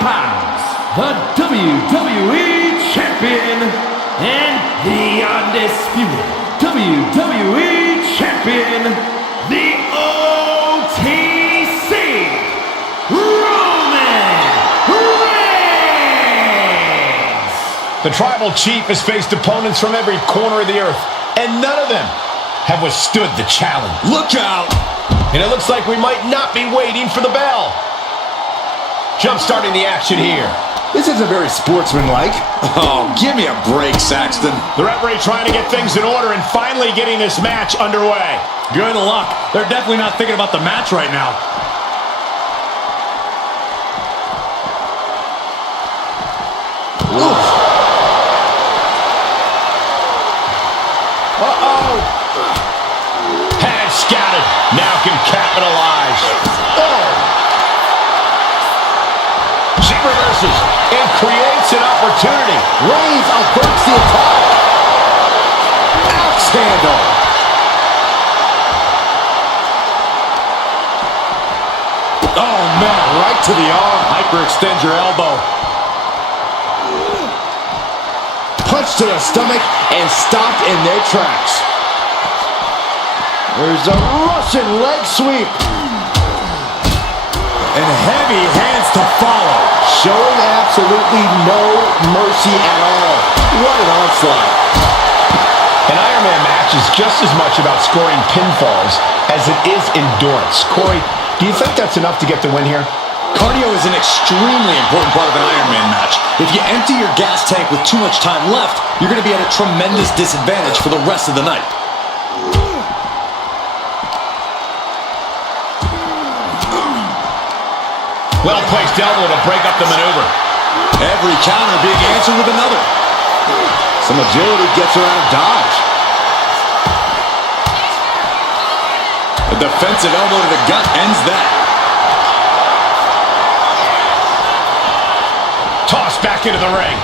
pounds, the WWE Champion and the undisputed WWE Champion, the OTC, Roman Reigns! The Tribal Chief has faced opponents from every corner of the earth, and none of them have withstood the challenge. Look out! And it looks like we might not be waiting for the bell. Jump-starting the action here. This isn't very sportsmanlike. Oh, give me a break, Saxton. The referee trying to get things in order and finally getting this match underway. Good luck. They're definitely not thinking about the match right now. Oof. Uh-oh. Had scouted. Now can capitalize. Oh. She reverses and creates an opportunity. Reigns averts the attack. Axe handle. Oh, man, right to the arm. Hyperextend your elbow. Punch to the stomach and stopped in their tracks. There's a Russian leg sweep. And heavy hands to follow. Showing absolutely no mercy at all. What an onslaught. An Iron Man match is just as much about scoring pinfalls as it is endurance. Corey, do you think that's enough to get the win here? Cardio is an extremely important part of an Iron Man match. If you empty your gas tank with too much time left, you're going to be at a tremendous disadvantage for the rest of the night. Well-placed elbow to break up the maneuver. Every counter being answered with another. Some agility gets around dodge. A defensive elbow to the gut ends that. Tossed back into the ring.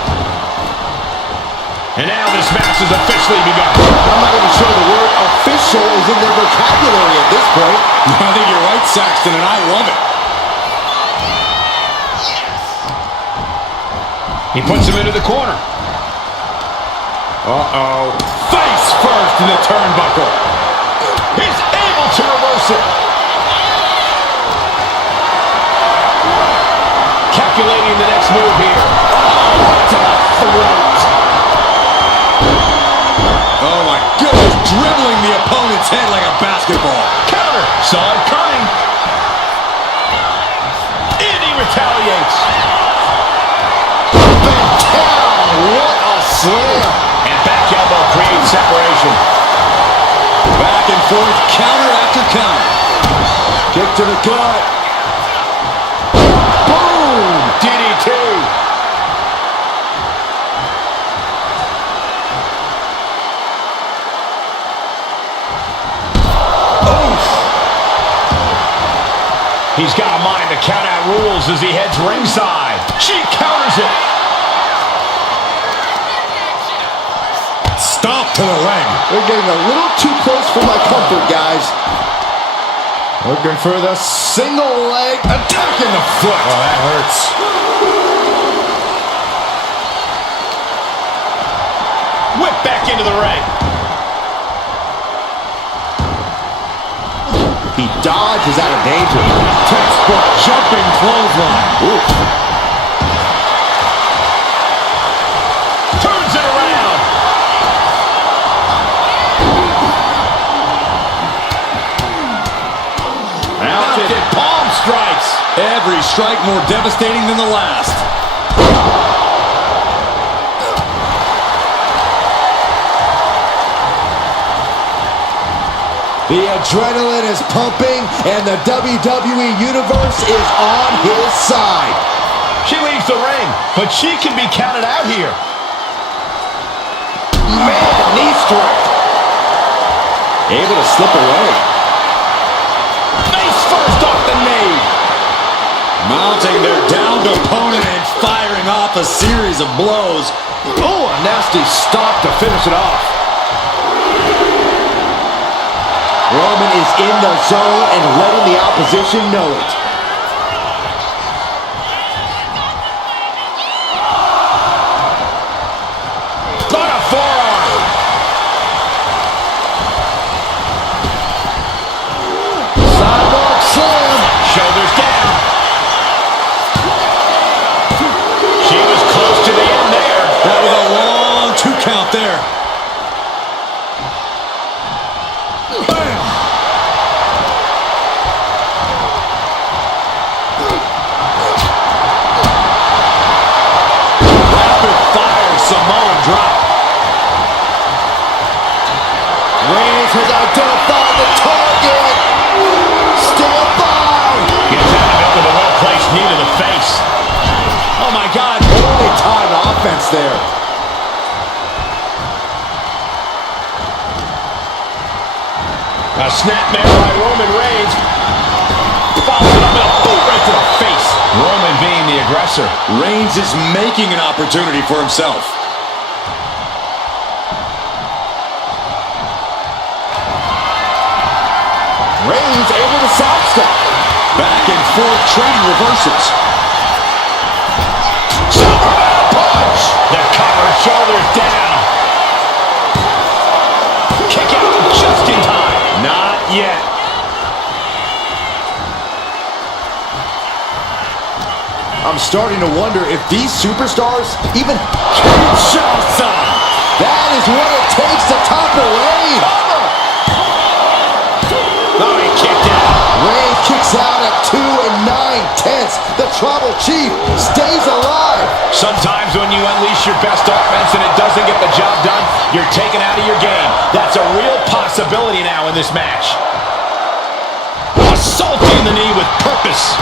And now this match has officially begun. I'm not even sure the word official is in their vocabulary at this point. I think you're right, Saxton, and I love it. He puts him into the corner. Uh-oh. Face first in the turnbuckle. He's able to reverse it. Calculating the next move here. Oh, to the throat. Oh, my goodness. Dribbling the opponent's head like a basketball. Counter. Saw it coming. And he retaliates. What a slam. And back elbow creates separation. Back and forth, counter after counter. Kick to the gut. Boom! DDT. Oof. He's got a mind to count out rules as he heads ringside. She counters it. Stomp to the leg. They're getting a little too close for my comfort, guys. Looking for the single leg. Attacking the foot. Oh, that hurts. Whip back into the ring. He dodges out of danger. Textbook jumping clothesline. Oof. Turns it around. Mounted palm strikes. Every strike more devastating than the last. The adrenaline is pumping, and the WWE Universe is on his side. She leaves the ring, but she can be counted out here. Man, knee strike. Able to slip away. Face first off the knee. Mounting their downed opponent and firing off a series of blows. Oh, a nasty stop to finish it off. Roman is in the zone and letting the opposition know it. has identified the target. Stand by. Gets out of it with a well-placed knee to the face. Oh my God. Only time offense there. A snapmare by Roman Reigns. Follows it up with a boot right to the face. Roman being the aggressor. Reigns is making an opportunity for himself. Reigns able to sidestep. Back and forth trading reversals. Superman punch. The cover, shoulders down. Kick out just in time. Not yet. I'm starting to wonder if these superstars even can show some. That is what it takes to topple Reigns. Oh, he kicked out. Reigns kicks out at 2 9/10. The Tribal Chief stays alive. Sometimes when you unleash your best offense and it doesn't get the job done, you're taken out of your game. That's a real possibility now in this match. Assaulting the knee with purpose.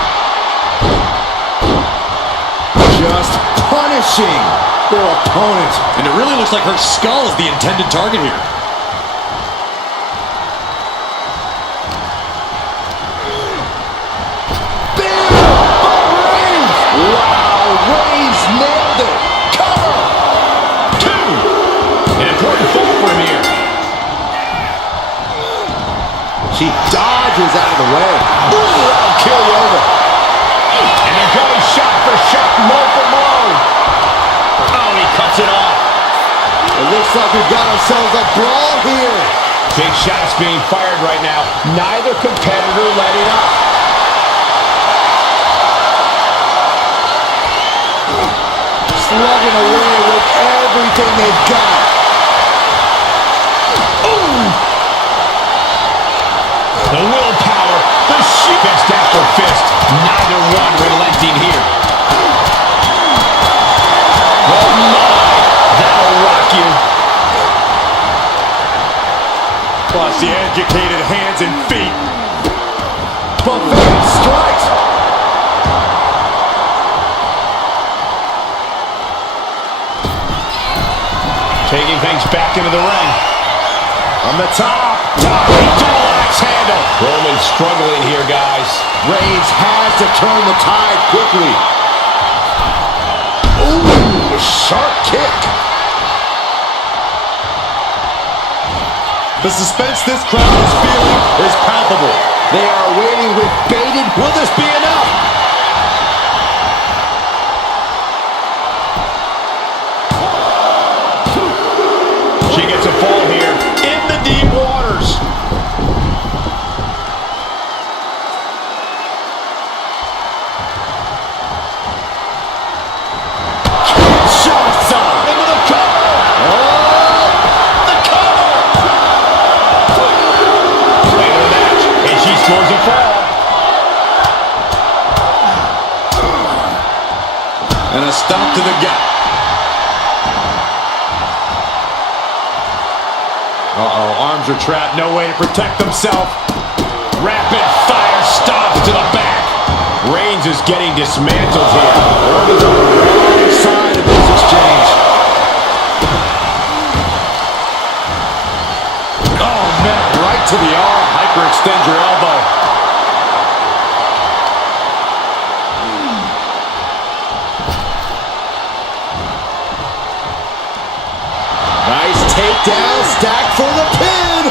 Just punishing their opponent. And it really looks like her skull is the intended target here. Wow, Reigns nailed it. Cover. 2. An important fall for him here. She dodges out of the way. Ooh, that'll kill you over. And there goes shot for shot, blow for blow. Oh, he cuts it off. It looks like we've got ourselves a brawl here. Big shots being fired right now. Neither competitor letting up. Slugging away with everything they've got. Ooh. The willpower, the sheer fist after fist. Neither one relenting here. Oh my, that'll rock you. Plus the educated hands and feet. Buffet strikes. Taking things back into the ring. On the top. Double axe handle. Roman's struggling here, guys. Reigns has to turn the tide quickly. Ooh, sharp kick. The suspense this crowd is feeling is palpable. They are waiting with bated. Will this be enough? She gets a fall here in the deep waters. Shots up. Into the cover. Oh, The cover. Later in the match, and she scores a fall. And a stop to the gut. Uh-oh, arms are trapped, no way to protect himself. Rapid fire stops to the back. Reigns is getting dismantled here. Roman's on the wrong side of this exchange. Oh, man. Right to the arm. Hyperextend your elbow. Nice takedown, stack for the pin.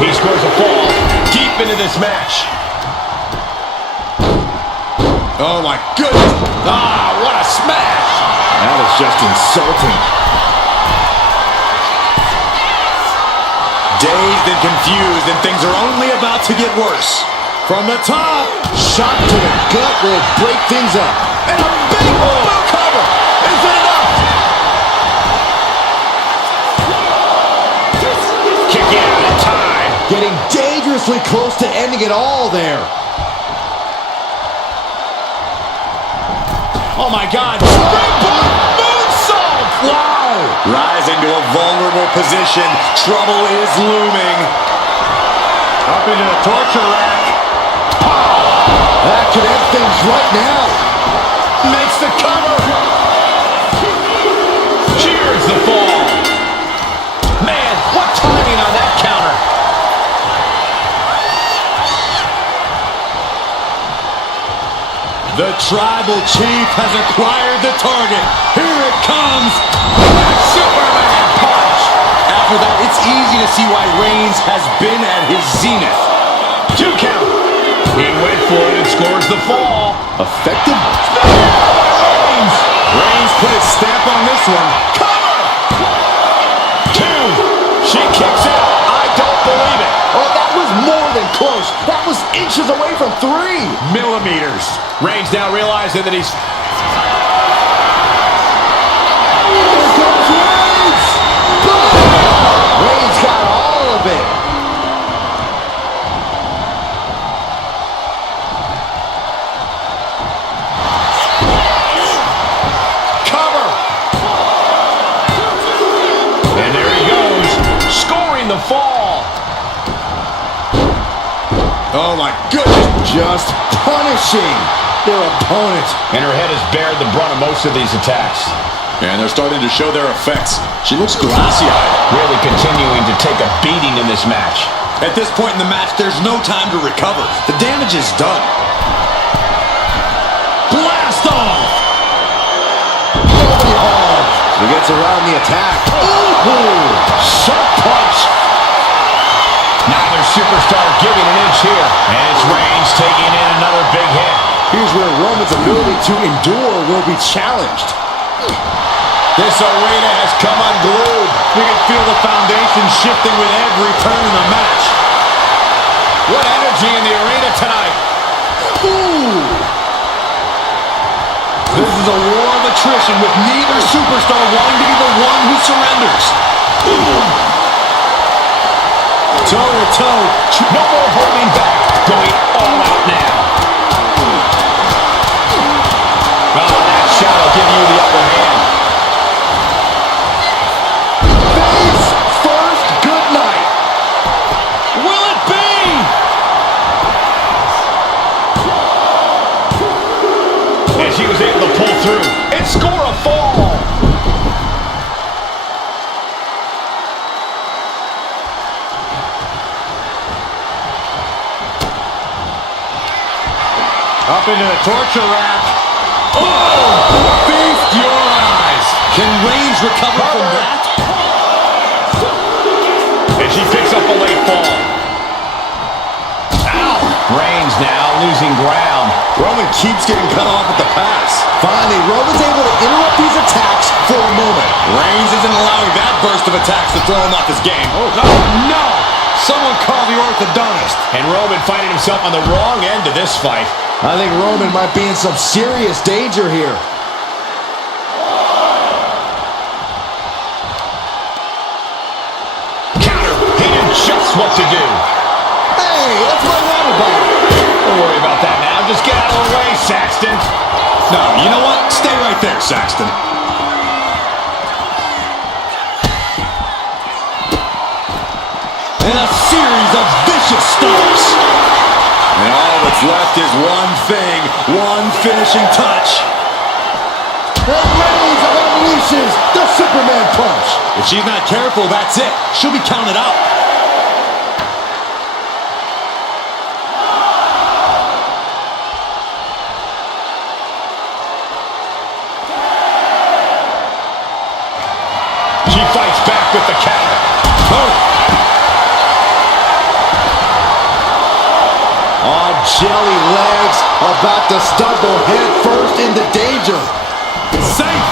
He scores a fall deep into this match. Oh my goodness. Ah, what a smash. That is just insulting. Dazed and confused, and things are only about to get worse. From the top, shot to the gut will break things up. And a big boot cover. Is it enough? Kicking out in time. Getting dangerously close to ending it all there. Oh my God. Springboard moonsault. Wow. Rising to a vulnerable position. Trouble is looming. Up into the torture rack. That could end things right now. Makes the cover. Cheers the fall. Man, what timing on that counter. The tribal chief has acquired the target. Here it comes. Superman punch. After that, it's easy to see why Reigns has been at his zenith. 2 count. He went for it and scores the fall. Effective. Reigns put his stamp on this one. Cover. 2. She kicks out. I don't believe it. Oh, that was more than close. That was inches away from 3. Millimeters. Reigns now realizing that he's... Here comes Reigns! Boom! Reigns got all of it. Cover. And there he goes. Scoring the fall. Oh my goodness. Just punishing their opponent. And her head has bared the brunt of most of these attacks. And they're starting to show their effects. She looks glassy-eyed. Really continuing to take a beating in this match. At this point in the match, there's no time to recover. The damage is done. Blast off! Nobody home. He gets around the attack. Ooh, sharp punch. Neither superstar giving an inch here. And it's Reigns taking in another big hit. Here's where Roman's ability to endure will be challenged. This arena has come unglued. You can feel the foundation shifting with every turn in the match. What energy in the arena tonight. Ooh. This is a war of attrition with neither superstar wanting to be the one who surrenders. Toe-to-toe. No more holding back. Going all out now. Oh, that shot will give you the upper hand. Face first, good night. Will it be? And she was able to pull through and score a fall. Up into the torture rack. Oh! Feast your eyes. Can Reigns recover from that? And she picks up a late fall. Ow! Reigns now losing ground. Roman keeps getting cut off at the pass. Finally, Roman's able to interrupt these attacks for a moment. Reigns isn't allowing that burst of attacks to throw him off his game. Oh, no! Someone call the orthodontist. And Roman finding himself on the wrong end of this fight. I think Roman might be in some serious danger here. Counter. He knew just what to do. Hey, that's my water bottle. Don't worry about that now. Just get out of the way, Saxton. No, you know what? Stay right there, Saxton. And a series of vicious stomps. And all that's left is one thing, one finishing touch. And Reigns unleashes the Superman punch. If she's not careful, that's it. She'll be counted out. She fights back with the counter. Oh. On jelly legs, about to stumble head first into danger. Safe.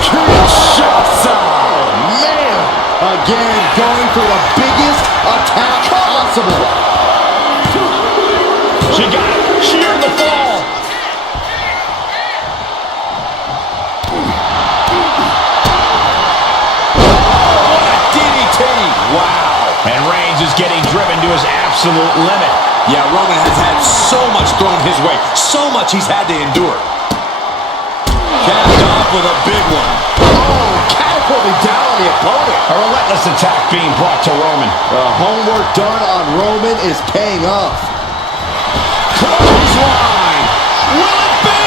Kinshasa! Man! Again, going for the biggest attack possible. She got it. She earned the fall. What a DDT. Wow. And Reigns is getting driven to his absolute limit. Yeah, Roman has had so much thrown his way, so much he's had to endure. Capped off with a big one. Oh, catapulting down on the opponent. A relentless attack being brought to Roman. The homework done on Roman is paying off. Clothesline! Will it be?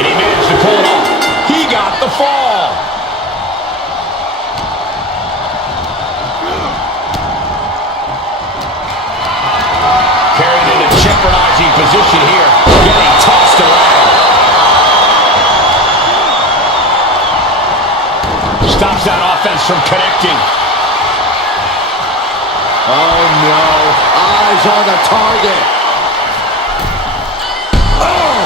And he managed to pull it off. He got the fall. Carried in a jeopardizing position here. Getting tossed around. Stops that offense from connecting. Oh no, eyes on the target. Oh!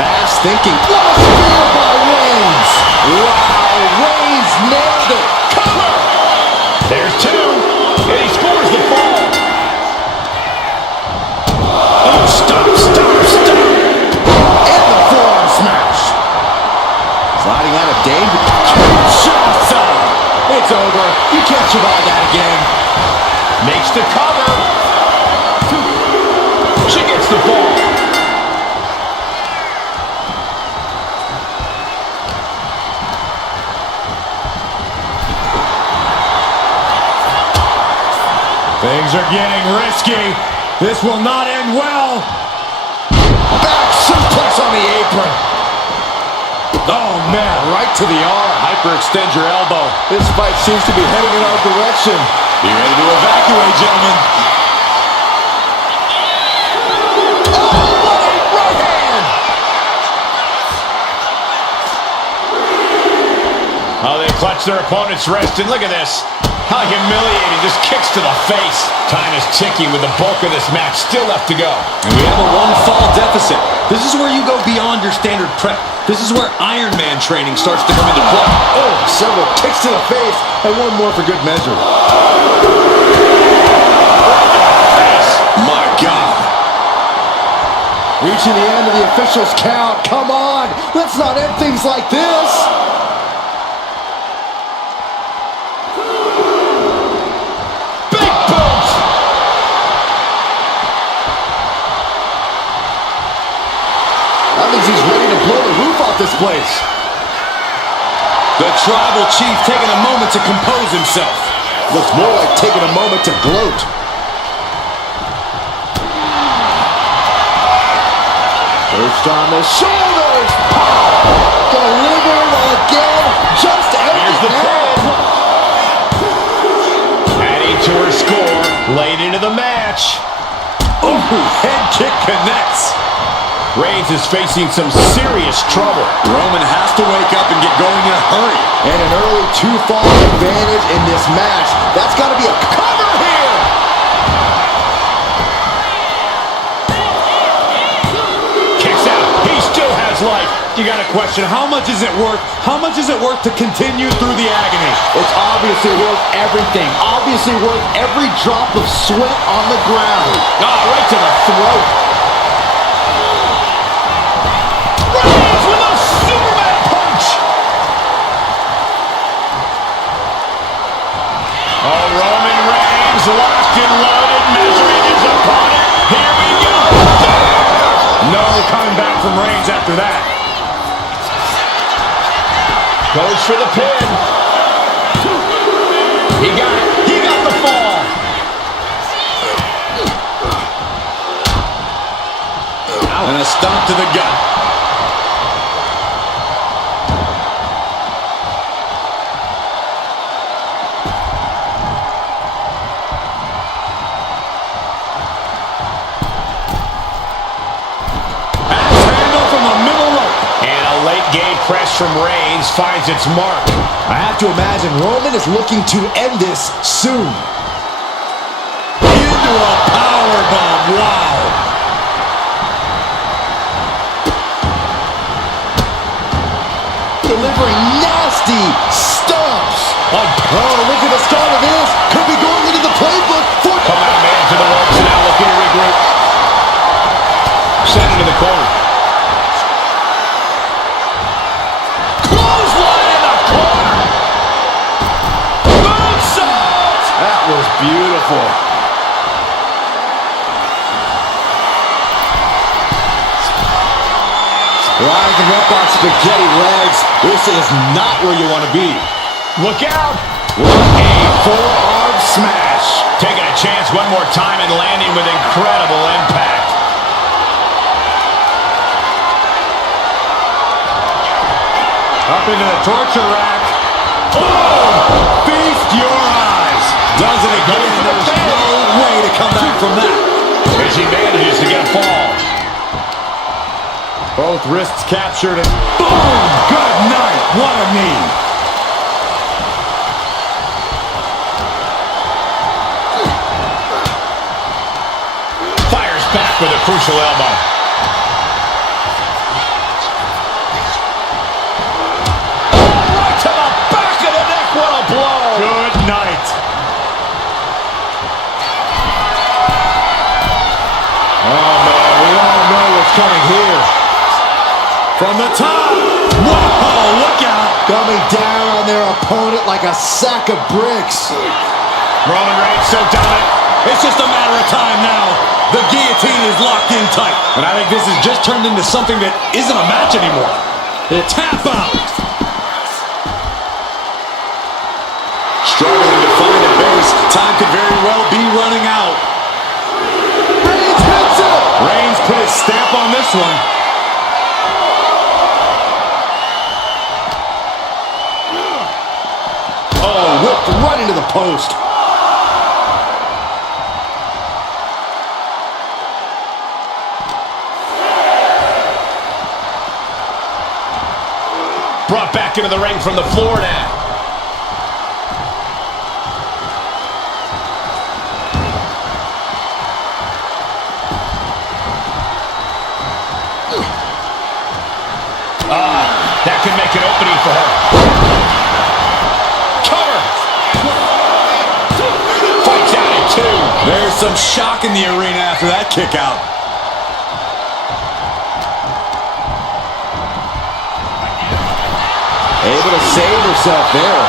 Fast thinking. What a spear by Reigns. Wow, Reigns nailed it. Cover! There's two, and he scores the fall. Oh, stop. And the forearm smash. Sliding out of danger. Kinshasa. It's over. You can't survive that again. Makes the cover. She gets the ball. Things are getting risky. This will not end well. Back suplex on the apron. Oh, man. Right to the arm. Hyperextend your elbow. This fight seems to be heading in our direction. Be ready to evacuate, gentlemen. Oh, what a right hand! Oh, they clutch their opponent's wrist, and look at this. How humiliating. Just kicks to the face. Time is ticking with the bulk of this match still left to go. And we have a one-fall deficit. This is where you go beyond your standard prep. This is where Iron Man training starts to come into play. Oh, several kicks to the face, and one more for good measure. My God. Reaching the end of the official's count. Come on, let's not end things like this. Big boot! That means he's ready to blow the roof off this place. The tribal chief taking a moment to compose himself. Looks more like taking a moment to gloat. Perched on the shoulders. Delivered again. Just Here's the out. pin. Adding to her score. Late into the match. Oh, head kick connects. Reigns is facing some serious trouble. Roman has to wake up and get going in a hurry. And an early two-fall advantage in this match. That's got to be a cover here. Kicks out. He still has life. You got to question, how much is it worth? How much is it worth to continue through the agony? It's obviously worth everything. Obviously worth every drop of sweat on the ground. Ah, right to the throat. Reigns with a Superman punch. Oh, Roman Reigns locked and loaded, measuring his opponent. Here we go. No coming back from Reigns after that. Goes for the pin. He got it. He got the fall. And a stomp to the gut. Press from Reigns finds its mark. I have to imagine Roman is looking to end this soon. Into a powerbomb. Wow. Delivering nasty stomps. Oh, look at the start of this. Could be going into the playbook. Come out, man, to the ropes and now looking to regroup. Send it to the corner. Close for. Rising up on spaghetti legs. This is not where you want to be. Look out! What a forearm smash. Taking a chance one more time and landing with incredible impact. Up into the torture rack. Oh! Feast your eyes. Does it again. There's no way to come back from that. As he manages to get a fall. Both wrists captured and boom! Good night. What a knee. Fires back with a crucial elbow. Right to the back of the neck. What a blow. Good night. Oh, man, we all know what's coming here. From the top. Whoa, look out. Coming down on their opponent like a sack of bricks. Roman Reigns so dominant. It's just a matter of time now. The guillotine is locked in tight. And I think this has just turned into something that isn't a match anymore. The tap out. Struggling to find a base. Time could very well be running out. Reigns hits it. Reigns put his stamp on this one. Oh, whipped right into the post. Brought back into the ring from the floor now. That could make an opening for her. Cover. Fights out at 2. There's some shock in the arena after that kick out. Able to save herself there.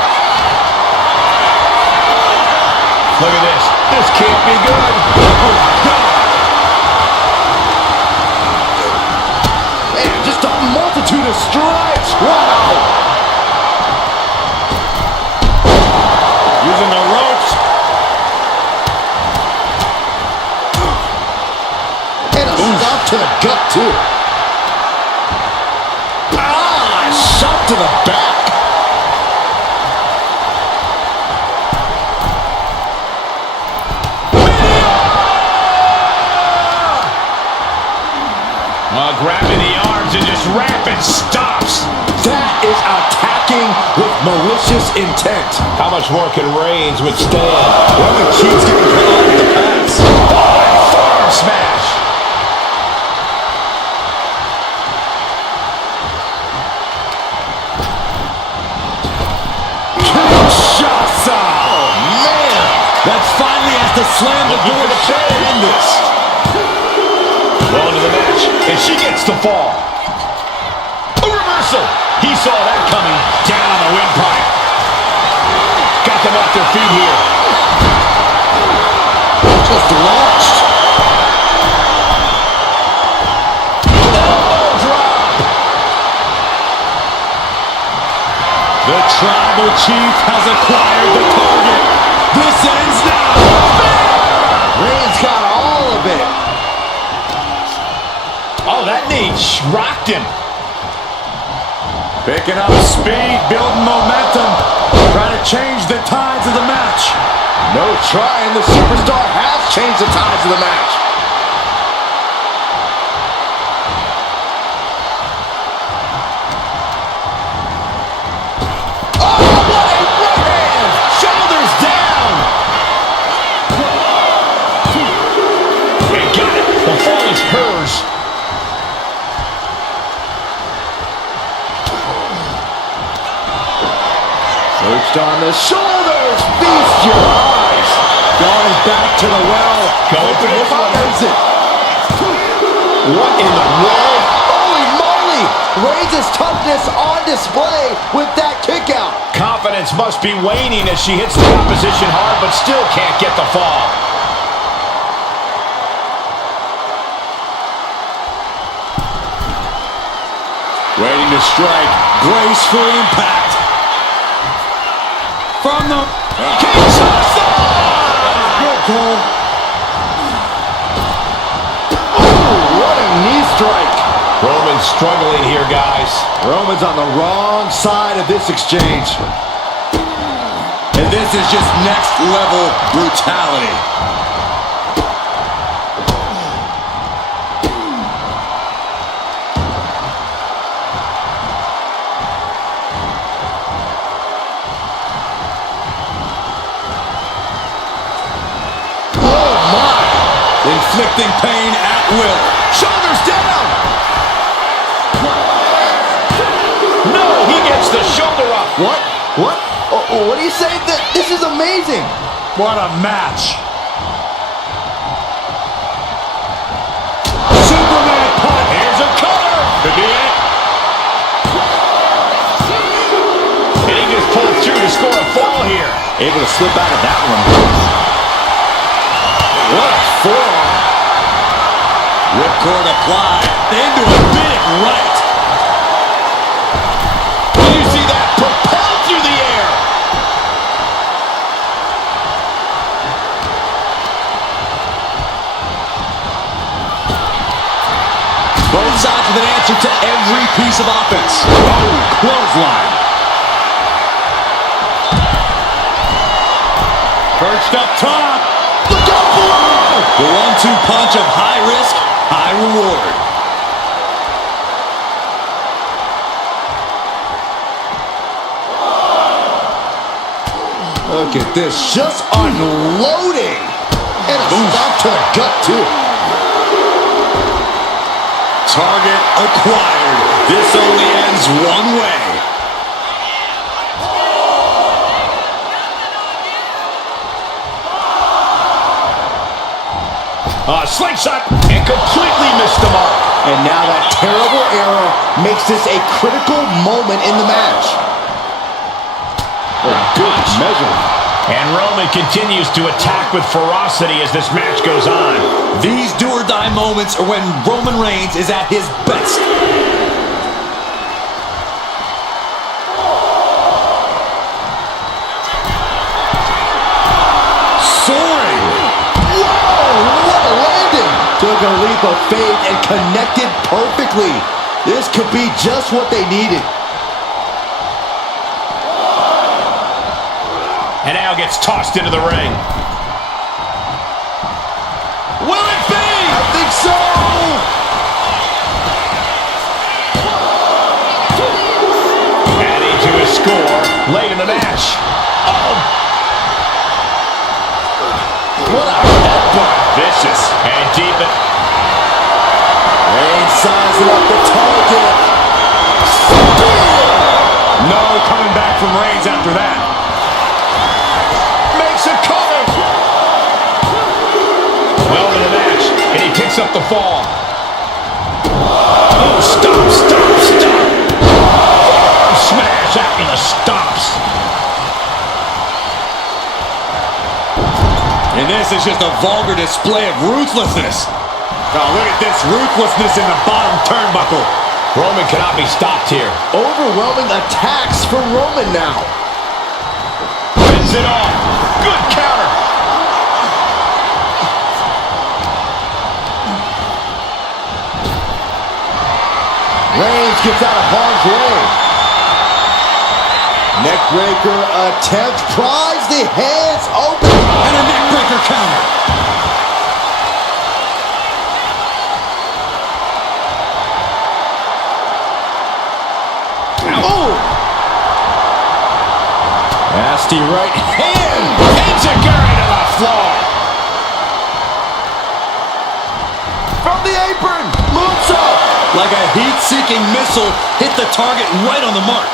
Look at this. This can't be good. Oh, God. Man, just a multitude of strikes. Wow. Using the ropes. And a stop to the gut, too. Ah, shot to the back. Grabbing the arms and just rapid stops. That is attacking with malicious intent. How much more can Reigns withstand? Roman keeps getting cut off with the pass. Forearm smash. Kinshasa. Oh, man. That finally has to slam the door to try to end this. Well into the match, and she gets the fall. A reversal. He saw that coming. Down on the windpipe. Got them off their feet here. Just launched. Elbow drop. The tribal chief has acquired the target. This ends now. Reigns got all of it. Oh, that knee rocked him. Picking up speed, building momentum. Trying to change the tides of the match. No trying. The superstar has changed the tides of the match. Oh, what a right hand! Shoulders down. And got it. The fall is hers. Perched on the shoulders. Feast your eyes. Going back to the well. Going for this one. Fires it. What in the world? Holy moly! Reigns' toughness on display with that kick out. Confidence confidence must be waning as she hits the opposition hard, but still can't get the fall. Waiting to strike. Brace for impact. From the... Good, Cole. Oh, what a knee strike. Roman's struggling here, guys. Roman's on the wrong side of this exchange. And this is just next level brutality. Inflicting pain at will. Shoulders down. No, he gets the shoulder up. What? What? What do you say? This is amazing. What a match. Superman punch. Here's a cover. Could be it. And he just pulled through to score a fall here. Able to slip out of that one. What a forearm. Ripcord applied. Into a big right. Did you see that? Propelled through the air. Both sides with an answer to every piece of offense. Oh, clothesline. Perched up top. Look out below. The 1-2 punch of high risk, high reward. Look at this, just unloading. And a stop to the gut, too. Target acquired. This only ends one way. Slingshot, and completely missed the mark. And now that terrible error makes this a critical moment in the match. Good measure. And Roman continues to attack with ferocity as this match goes on. These do-or-die moments are when Roman Reigns is at his best. Soaring. Whoa, what a landing. Took a leap of faith and connected perfectly. This could be just what they needed. And now gets tossed into the ring. Will it be? I think so. Adding to his score late in the match. What a headbutt. Vicious and deep. Reigns sizing up the target. No coming back from Reigns after that. Makes a cover. Well in the match, and he picks up the fall. Oh, stop. Smash after the stops. And this is just a vulgar display of ruthlessness. Oh, look at this ruthlessness in the bottom turnbuckle. Roman cannot be stopped here. Overwhelming attacks for Roman now. Wins it off. Good counter. Reigns gets out of harm's way. Neckbreaker attempt. Pries the hands open. And a neckbreaker counter. Oh! Nasty right hand. Enzuigiri to the floor. From the apron. Moonsault. Like a heat-seeking missile, hit the target right on the mark.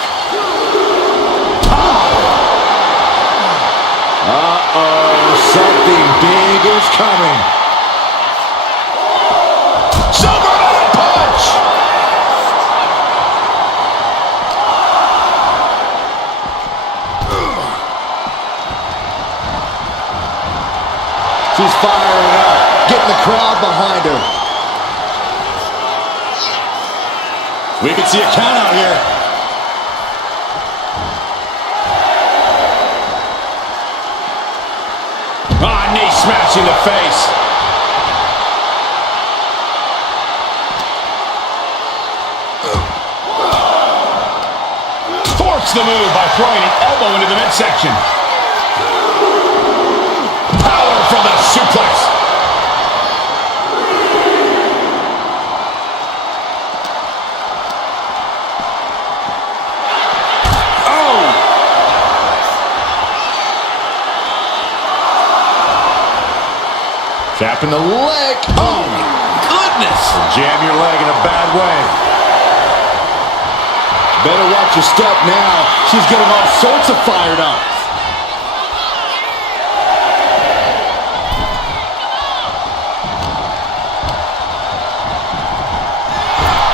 Something big is coming. Superman punch. getting the crowd behind her. We could see a count out here. Knee smash in the face. Forced the move by throwing an elbow into the midsection. Power from the suplex. Tapping the leg. Oh, my goodness. Jam your leg in a bad way. Better watch your step now. She's getting all sorts of fired up.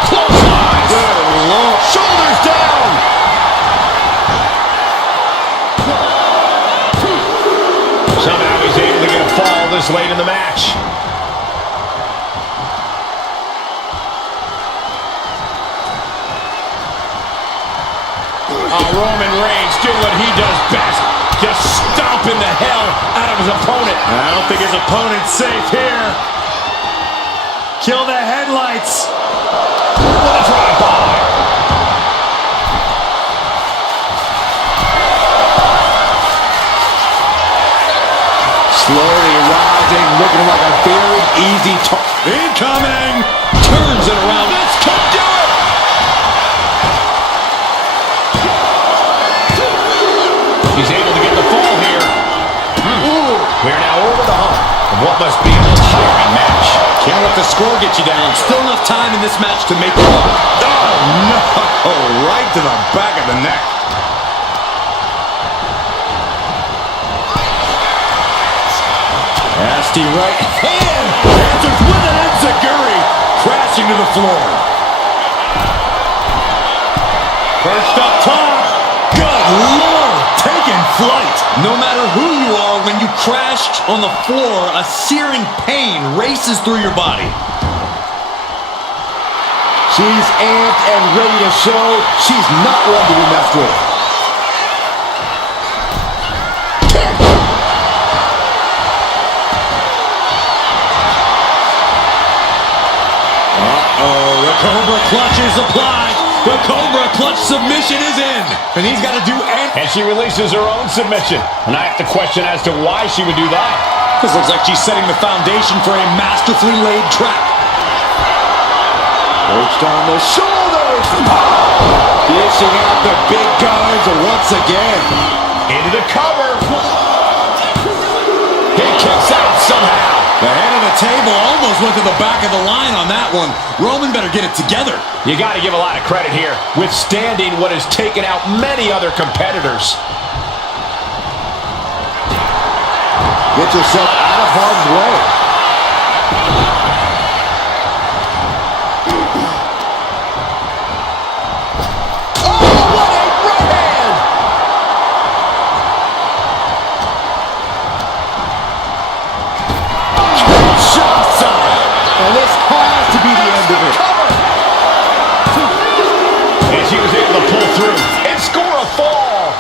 Clothesline. Good Lord. Shoulders down. Somehow he's able to get a fall this late in the match. Roman Reigns doing what he does best. Just stomping the hell out of his opponent. I don't think his opponent's safe here. Kill the headlights. What a drive-by. Slowly rising, looking like a very easy incoming. Turns it around. This could do it. He's able to get the fall here. We're now over the hump of what must be a tiring match. Can't let the score get you down. Still enough time in this match to make it up. Oh, no. Right to the back of the neck. Nasty right hand. Answers with an enziguri. Crashing to the floor. Perched up top. Good Lord. Taking flight. No matter who you are, when you crash on the floor, a searing pain races through your body. She's amped and ready to show she's not one to be messed with. The Cobra Clutch is applied. The Cobra Clutch submission is in. And he's got to do anything. And she releases her own submission. And I have to question as to why she would do that. This looks like she's setting the foundation for a masterfully laid trap. Perched on the shoulders. Dishing out the big guns once again. Into the cover. He kicks out somehow. The head of the table almost went to the back of the line on that one. Roman better get it together. You got to give a lot of credit here, withstanding what has taken out many other competitors. Get yourself out of harm's way. Oh, what a right hand! And this has to be the end of it. And she was able to pull through and score a fall.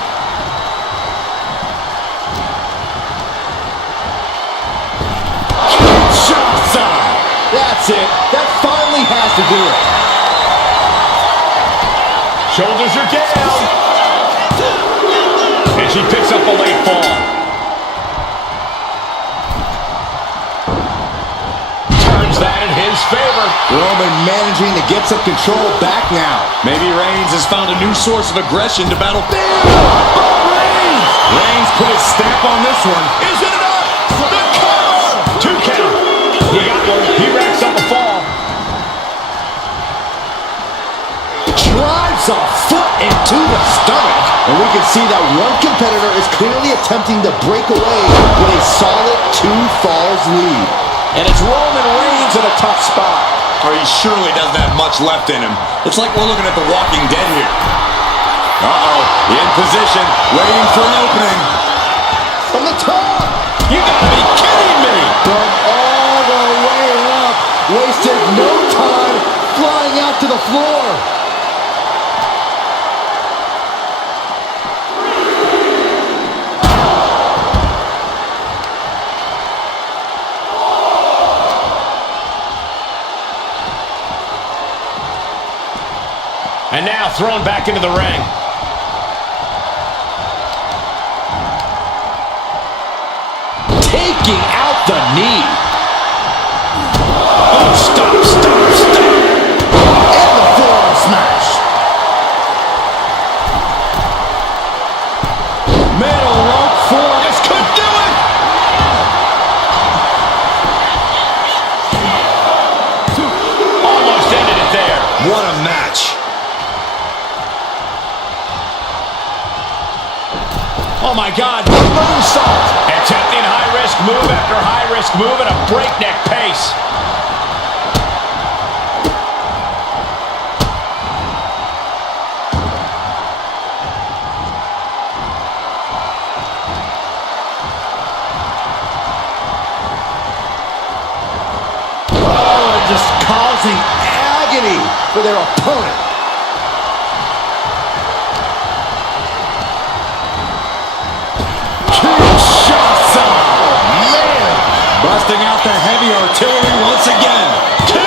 That's it. That finally has to do it. Shoulders are down. And she picks up a late fall. Turns that in his favor. Roman managing to get some control back now. Maybe Reigns has found a new source of aggression to battle. Reigns put his stamp on this one. Is it enough? The cover! 2 count. He got one. He racks up a fall. Drives a foot into the stomach. And we can see that one competitor is clearly attempting to break away with a solid 2 falls lead. And it's Roman Reigns in a tough spot. Or he surely doesn't have much left in him. Looks like we're looking at The Walking Dead here. Uh-oh, in position, waiting for an opening. From the top. You gotta be kidding me! From all the to the floor. And now thrown back into the ring. Taking out the knee. Oh, stop. And the forearm smash. Middle rope for This could do it. Almost ended it there. What a match. Oh my God, the moonsault. Attempting high-risk move after high-risk move at a breakneck pace. Oh, and just causing agony for their opponent. Busting out the heavy artillery once again. 2.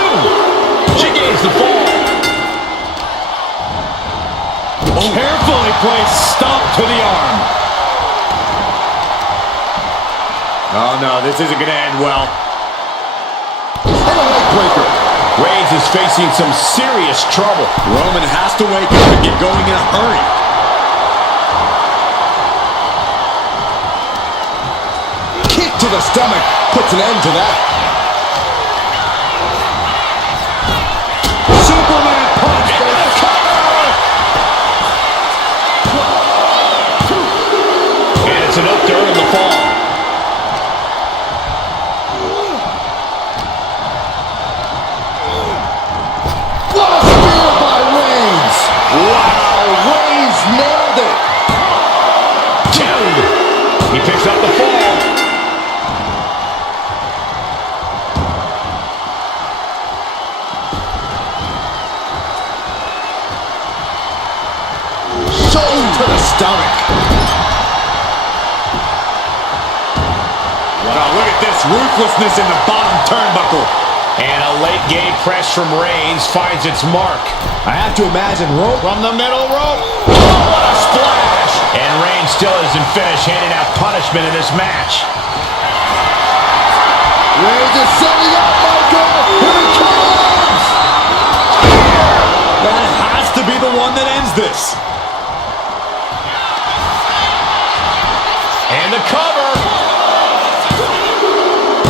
She gains the fall. Carefully placed stomp to the arm. Oh no, this isn't going to end well. And a leg breaker. Reigns is facing some serious trouble. Roman has to wake up and get going in a hurry. Kick to the stomach puts an end to that. Superman punch. The cover. And it's enough to earn the fall. What a spear by Reigns. Wow, Reigns nailed it. 2. He picks up the fall. To the stomach. Wow, look at this ruthlessness in the bottom turnbuckle. And a late game press from Reigns finds its mark. I have to imagine rope. From the middle rope. Oh, what a splash. And Reigns still isn't finished handing out punishment in this match. Reigns is setting up, Michael. Here he comes. That has to be the one that ends this. And the cover.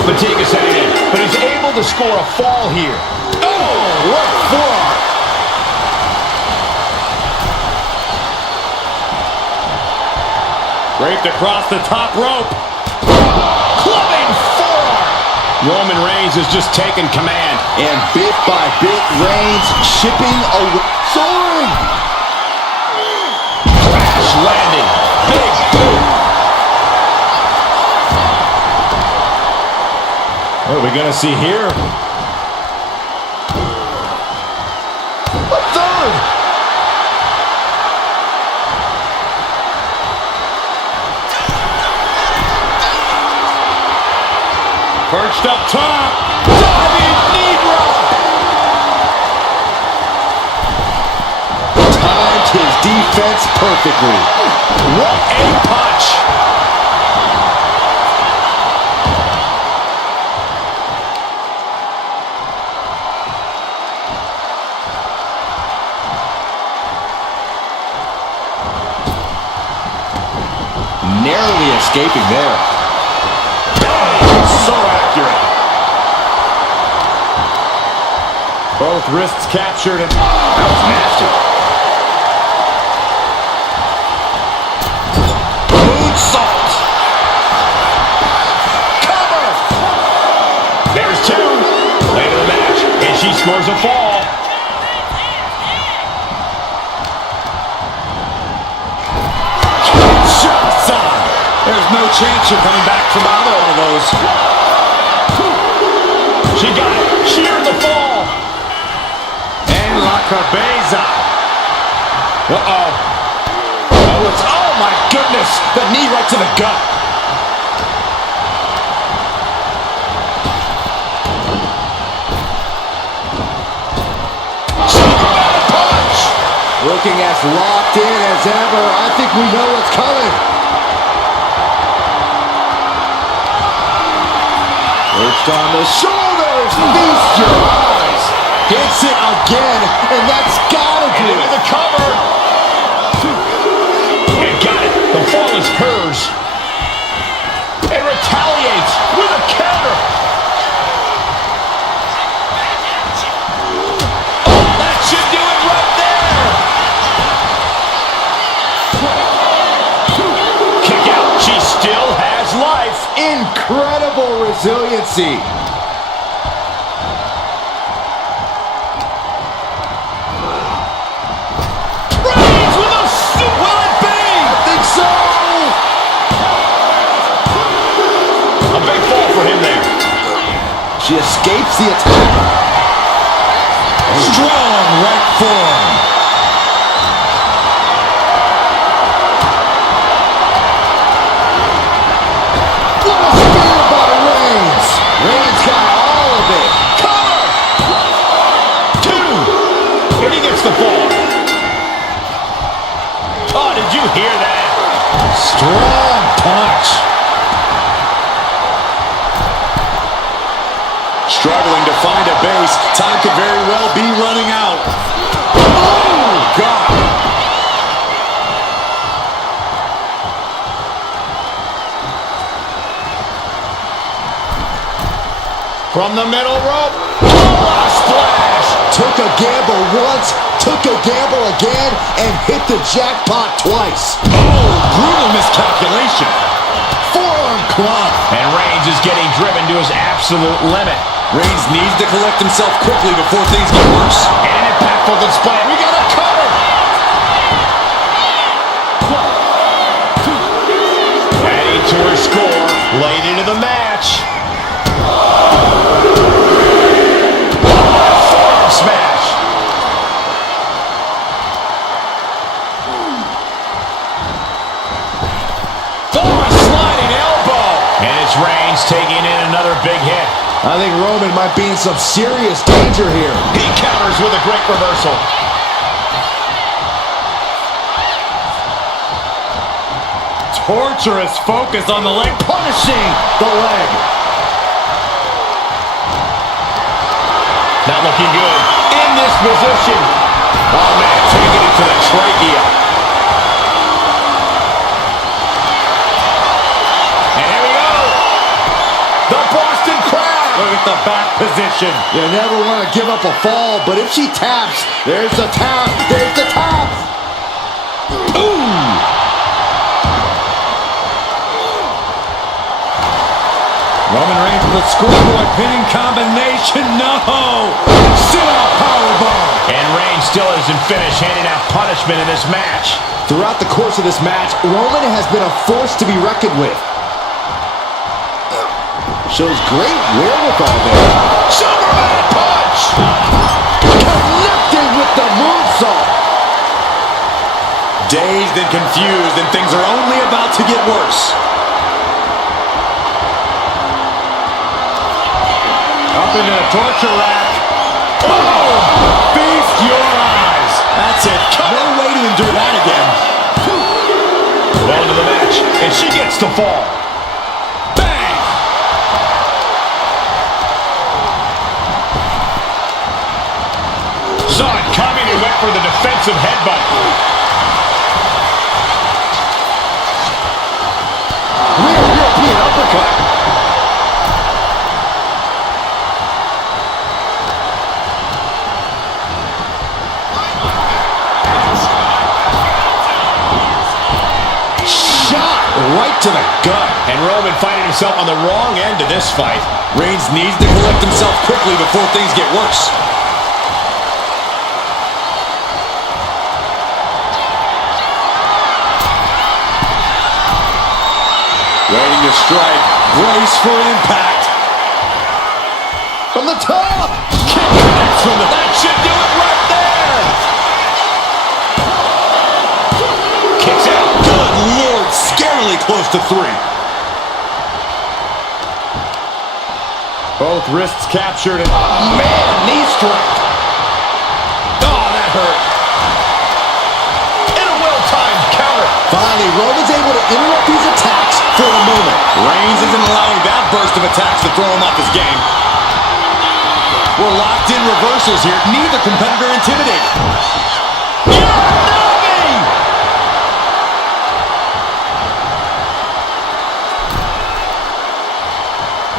Fatigue is setting in, but he's able to score a fall here. Oh, what a forearm. Draped across the top rope. Clubbing forearm. Roman Reigns has just taken command. And bit by bit, Reigns chipping away. Soaring. Crash landing. Big boot. What are we going to see here? A third! Perched up top. Diving knee drop. Timed his defense perfectly. What a punch. Narrowly escaping there. So accurate. Both wrists captured and That was nasty. moonsault. Cover. There's 2. Later in the match, and she scores a fall. There's no chance you're coming back from either one of those. She got it. She earned the fall. And locked cabeza. Uh-oh. Oh, my goodness. The knee right to the gut. Superman punch. Looking as locked in as ever. I think we know what's coming. Perched on the shoulders. Feast your eyes. Hits it again, and that's gotta do Into it. the cover. And got it. The fall is hers. And retaliates with a counter. Oh, that should do it right there. Kick out. She still has life. Incredible resiliency. Reigns with a will it be? I think so. A big fall for him there. She escapes the attack. Strong right forearm. What a spear by Reigns. Reigns got all of it. Cover. 2. And he gets the fall. Oh, did you hear that? Strong punch. Struggling to find a base. Time could very well be running out. Oh, God. From the middle rope. Oh, what a splash. Took a gamble once, took a gamble again, and hit the jackpot twice. Oh, brutal miscalculation. Forearm club. And Reigns is getting driven to his absolute limit. Reigns needs to collect himself quickly before things get worse. And an impactful display. We got a cover. 1, 2. Adding to her score. Late into the match. Forearm smash. Oh, a sliding elbow. And it's Reigns taking in another big hit. I think Roman might be in some serious danger here. He counters with a great reversal. Torturous focus on the leg, punishing the leg. Not looking good. In this position. Oh, man, taking it to the trachea. And here we go. The Boston Crab. Look at the back position. You never want to give up a fall, but if she taps, there's the tap, there's the tap. Ooh. Roman Reigns with a scoreboard pinning combination. No! Sit-out powerbomb. And Reigns still isn't finished handing out punishment in this match. Throughout the course of this match, Roman has been a force to be reckoned with. Shows great wherewithal there. Superman punch! Connected with the moonsault. Dazed and confused, and things are only about to get worse. Up into the torture rack. Oh! Feast your eyes. That's it. No way to endure that again. Well into the match, and she gets the fall. Bang! Saw it coming and went for the defensive headbutt. Real European uppercut. Right to the gut. And Roman finding himself on the wrong end of this fight. Reigns needs to collect himself quickly before things get worse. Waiting to strike. Brace for impact. From the top. Kick connects from the... That should do it right there. close to 3. Both wrists captured. And, man, knee strike. Oh, that hurt. And a well-timed counter. Finally, Roman's able to interrupt these attacks for a moment. Reigns isn't allowing that burst of attacks to throw him off his game. We're locked in reversals here. Neither competitor intimidated.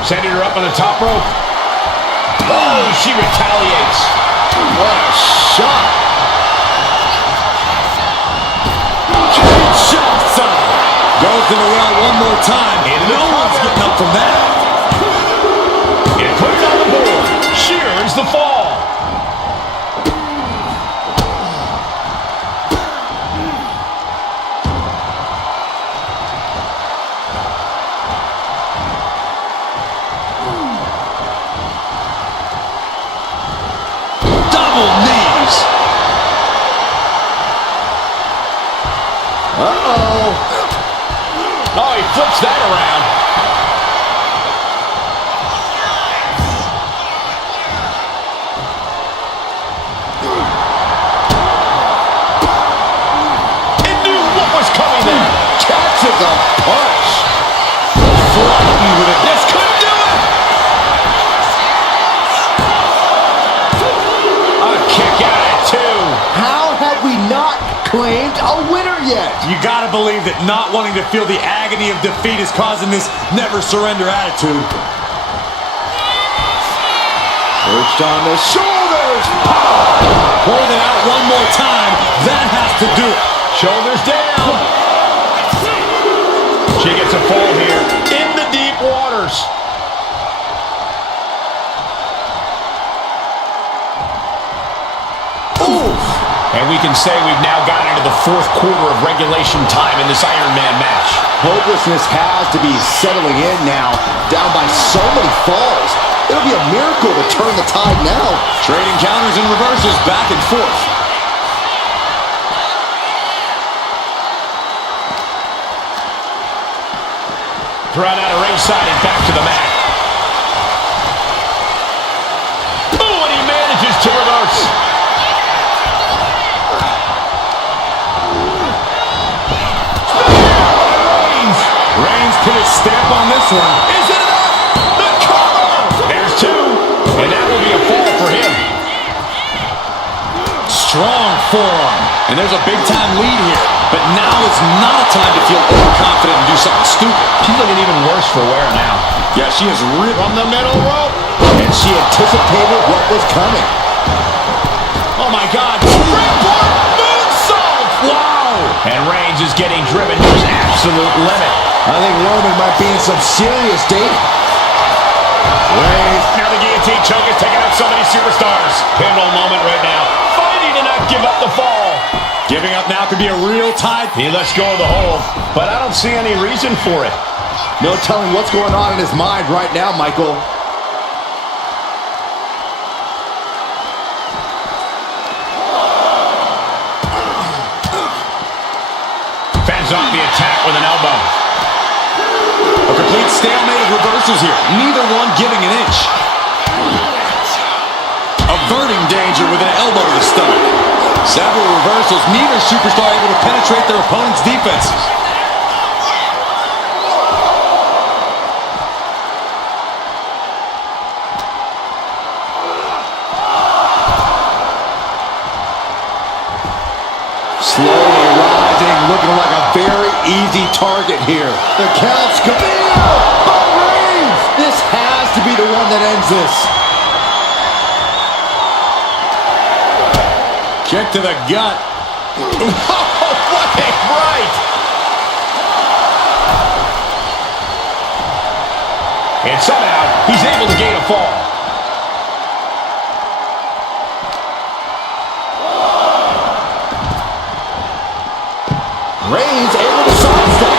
Sending her up on the top rope. Oh, she retaliates. What a shot. Kinshasa Goes to the well one more time. And no one's getting up from that. And put it on the board. She earns the fall. Double knees. Uh-oh. Oh, he flips that around. It knew what was coming there. Catches a punch. Floppy with it. This couldn't do it. A kick out at 2. How have we not claimed a winner yet? You gotta believe that not wanting to feel the agony of defeat is causing this never surrender attitude. Perched on the shoulders. Pulling it out one more time. That has to do it. Shoulders down. She gets a fall here in the deep waters. Oof. And we can say we've now gotten into the 4th quarter of regulation time in this Iron Man match. Hopelessness has to be settling in now, down by so many falls. It'll be a miracle to turn the tide now. Trading counters and reversals back and forth. Thrown out of ringside and back to the mat. Oh, and he manages to reverse. Reigns put his stamp on this one. Is it enough? The cover! There's 2, and that will be a fall for him. Strong forearm. And there's a big-time lead here. But now is not a time to feel overconfident and do something stupid. She's looking even worse for wear now. Yeah, she is ripped From the middle rope. And she anticipated what was coming. Oh, my God. Springboard moonsault. Wow. And Reigns is getting driven to his absolute limit. I think Roman might be in some serious danger. Reigns. Now the guillotine choke is taking out so many superstars. Pivotal moment right now. Fighting to not give up the fall. Giving up now could be a real tide. He lets go of the hold, but I don't see any reason for it. No telling what's going on in his mind right now, Michael. Fends off the attack with an elbow. A complete stalemate of reversals here. Neither one giving an inch. Averting danger with an elbow to the stomach. Several reversals. Neither superstar able to penetrate their opponent's defenses. Slowly rising, looking like a very easy target here. The count's coming out, but Reigns! This has to be the one that ends this. Kick to the gut. Oh, what a right! And somehow, he's able to gain a fall. Reigns able to sidestep.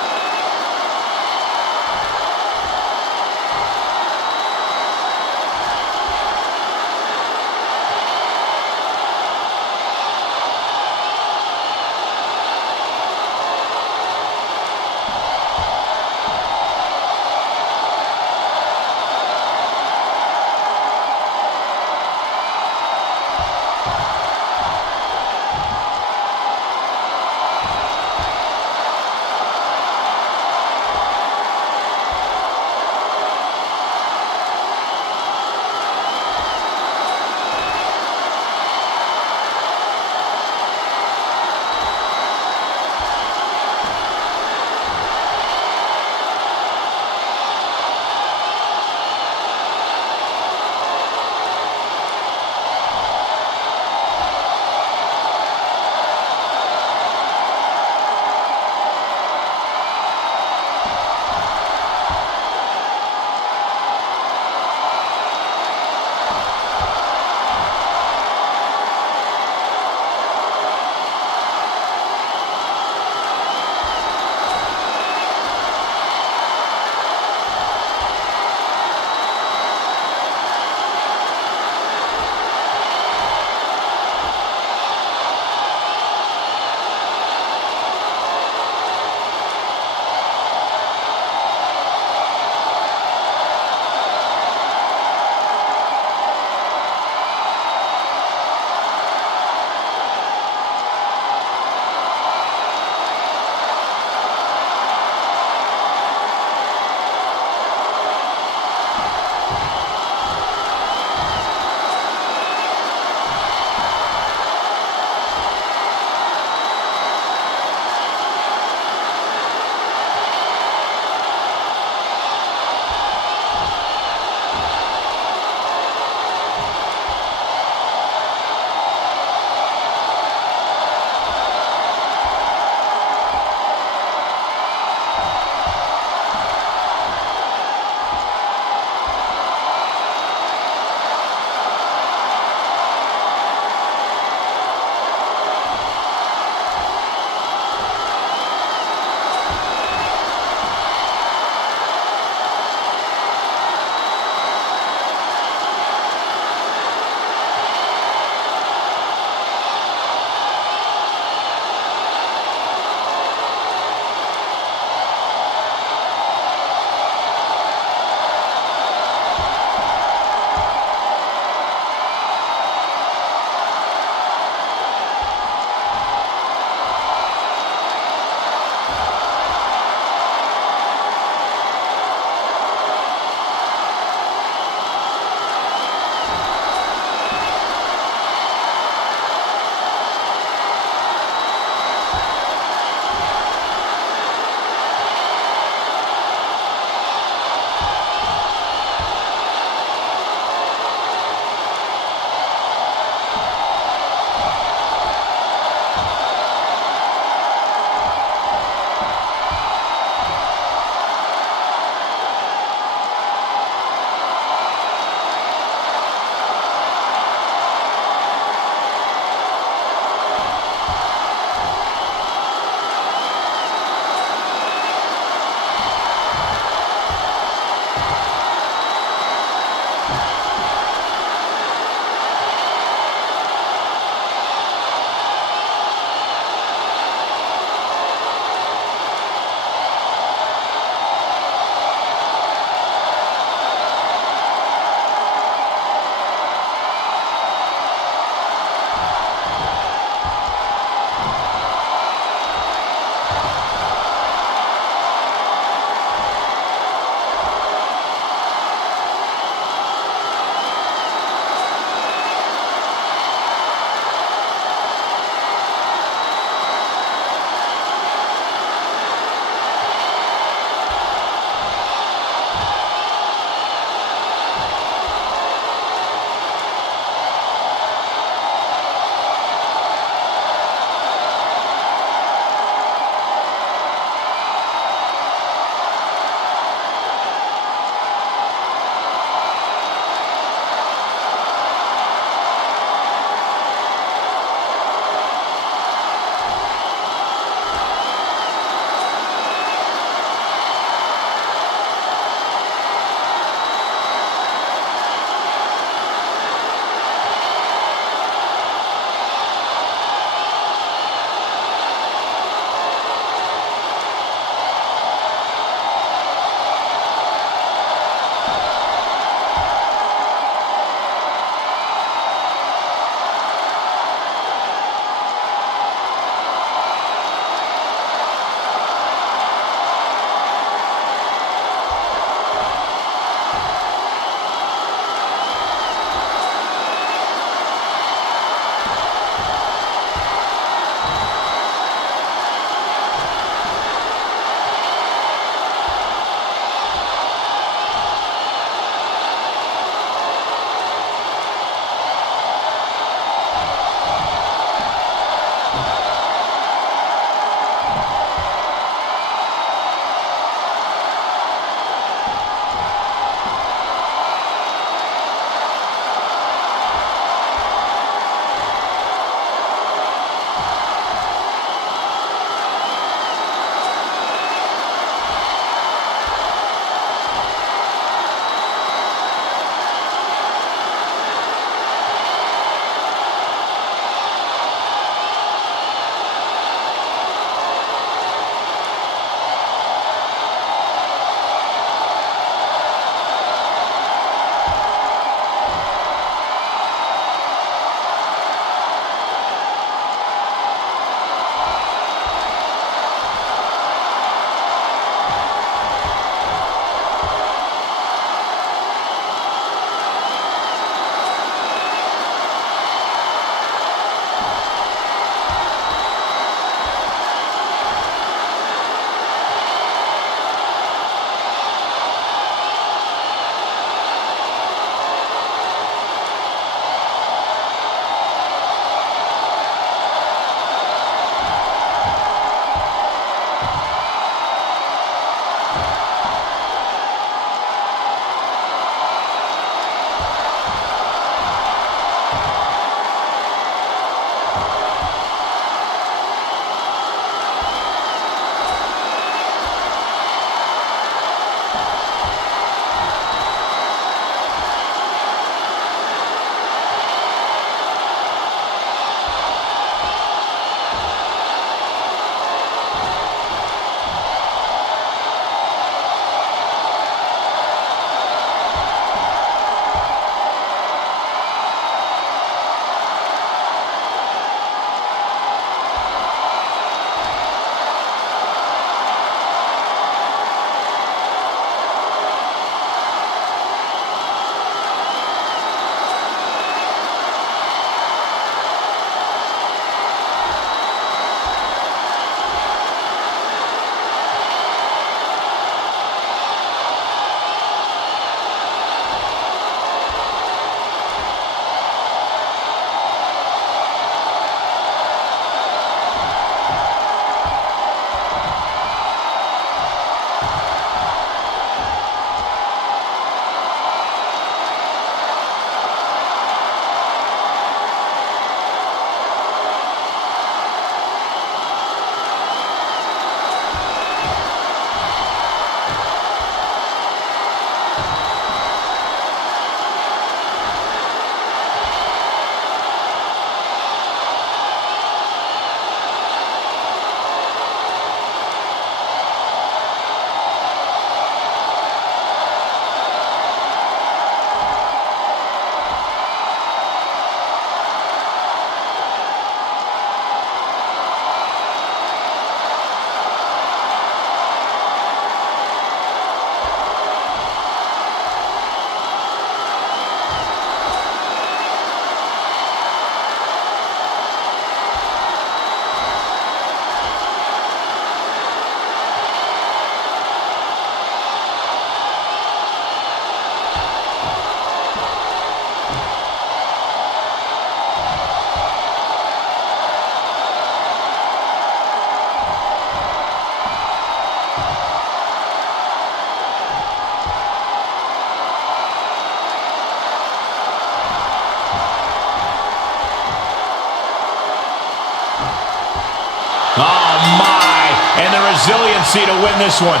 resiliency to win this one.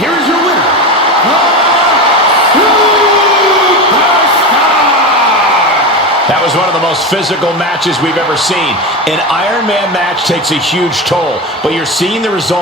Here is your winner, That was one of the most physical matches we've ever seen. An Iron Man match takes a huge toll, but you're seeing the result.